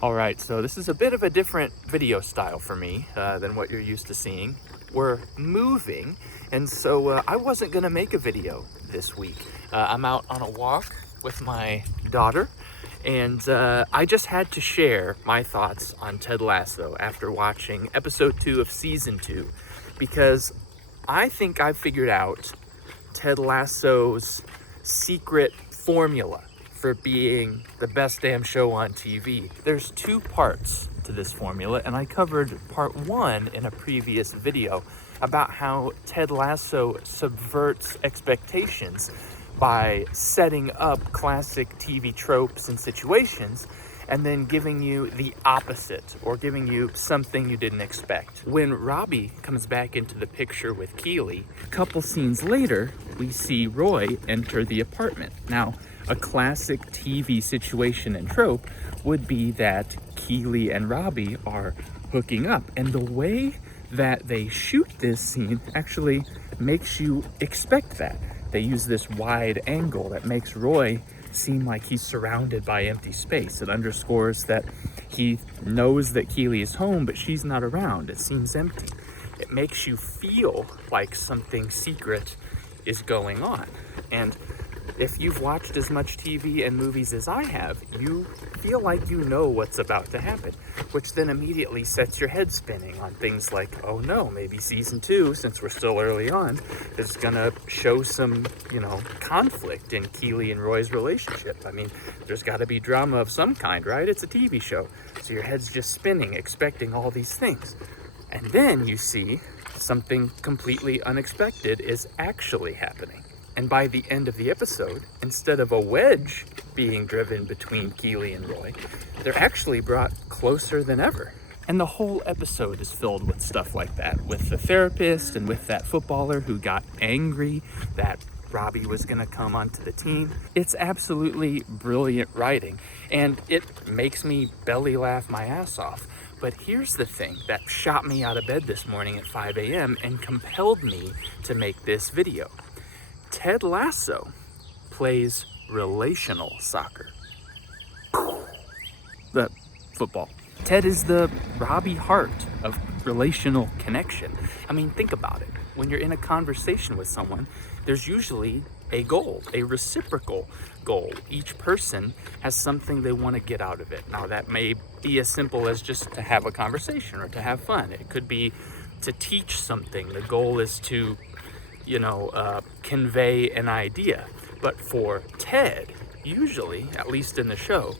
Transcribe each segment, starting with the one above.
All right, so this is a bit of a different video style for me than what you're used to seeing. We're moving, and so I wasn't gonna make a video this week. I'm out on a walk with my daughter, and I just had to share my thoughts on Ted Lasso after watching episode 2 of season 2, because I think I've figured out Ted Lasso's secret formula for being the best damn show on TV. There's 2 parts to this formula, and I covered part 1 in a previous video about how Ted Lasso subverts expectations by setting up classic TV tropes and situations and then giving you the opposite, or giving you something you didn't expect. When Robbie comes back into the picture with Keeley, a couple scenes later, we see Roy enter the apartment. Now, a classic TV situation and trope would be that Keeley and Robbie are hooking up. And the way that they shoot this scene actually makes you expect that. They use this wide angle that makes Roy seem like he's surrounded by empty space. It underscores that he knows that Keeley is home, but she's not around. It seems empty. It makes you feel like something secret is going on. And if you've watched as much TV and movies as I have, you feel like you know what's about to happen, which then immediately sets your head spinning on things like, oh no, maybe season 2, since we're still early on, is gonna show some, conflict in Keeley and Roy's relationship. I mean, there's gotta be drama of some kind, right? It's a TV show. So your head's just spinning, expecting all these things. And then you see something completely unexpected is actually happening. And by the end of the episode, instead of a wedge being driven between Keeley and Roy, they're actually brought closer than ever. And the whole episode is filled with stuff like that, with the therapist and with that footballer who got angry that Robbie was gonna come onto the team. It's absolutely brilliant writing, and it makes me belly laugh my ass off. But here's the thing that shot me out of bed this morning at 5 a.m. and compelled me to make this video. Ted Lasso plays relational soccer. The football. Ted is the Robbie Hart of relational connection. I mean, think about it. When you're in a conversation with someone, there's usually a goal, a reciprocal goal. Each person has something they want to get out of it. Now, that may be as simple as just to have a conversation or to have fun. It could be to teach something. The goal is to convey an idea. But for Ted, usually, at least in the show,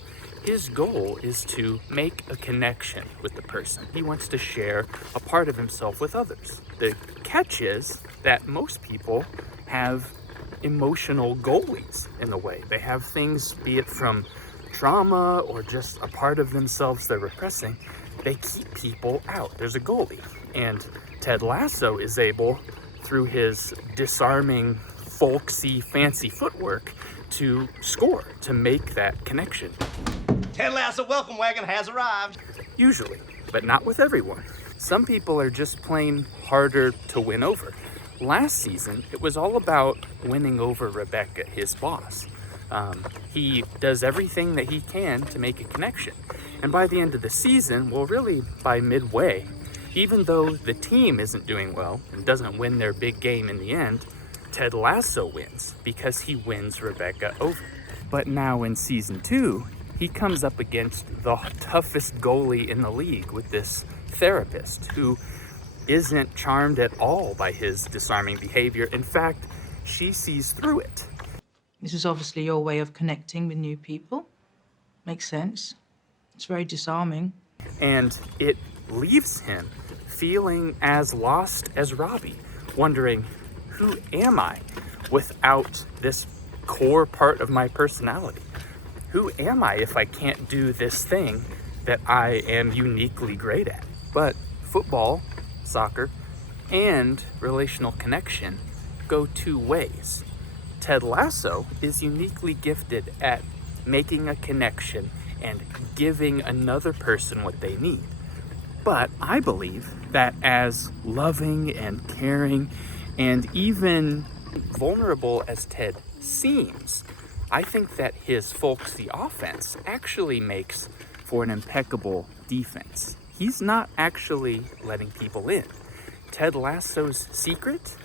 his goal is to make a connection with the person. He wants to share a part of himself with others. The catch is that most people have emotional goalies in a way. They have things, be it from trauma or just a part of themselves they're repressing. They keep people out. There's a goalie. And Ted Lasso is able, through his disarming, folksy, fancy footwork, to score, to make that connection. Ted Lasso welcome wagon has arrived. Usually, but not with everyone. Some people are just plain harder to win over. Last season, it was all about winning over Rebecca, his boss. He does everything that he can to make a connection. And by the end of the season, well, really by midway, even though the team isn't doing well and doesn't win their big game in the end, Ted Lasso wins because he wins Rebecca over. But now in season 2, he comes up against the toughest goalie in the league with this therapist who isn't charmed at all by his disarming behavior. In fact, she sees through it. This is obviously your way of connecting with new people. Makes sense. It's very disarming. And it leaves him feeling as lost as Robbie, wondering, who am I without this core part of my personality? Who am I if I can't do this thing that I am uniquely great at? But football, soccer, and relational connection go 2 ways. Ted Lasso is uniquely gifted at making a connection and giving another person what they need. But I believe that as loving and caring and even vulnerable as Ted seems, I think that his folksy offense actually makes for an impeccable defense. He's not actually letting people in. Ted Lasso's secret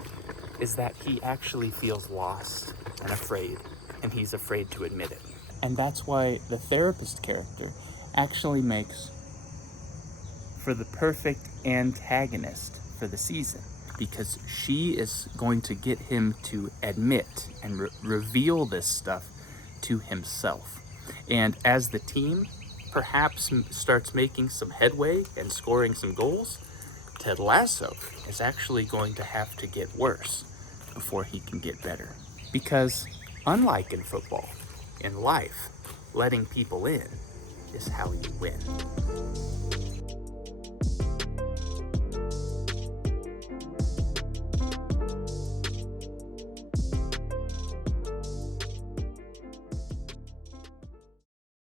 is that he actually feels lost and afraid, and he's afraid to admit it. And that's why the therapist character actually makes for the perfect antagonist for the season, because she is going to get him to admit and reveal this stuff to himself. And as the team perhaps starts making some headway and scoring some goals, Ted Lasso is actually going to have to get worse before he can get better. Because unlike in football, in life, letting people in is how you win.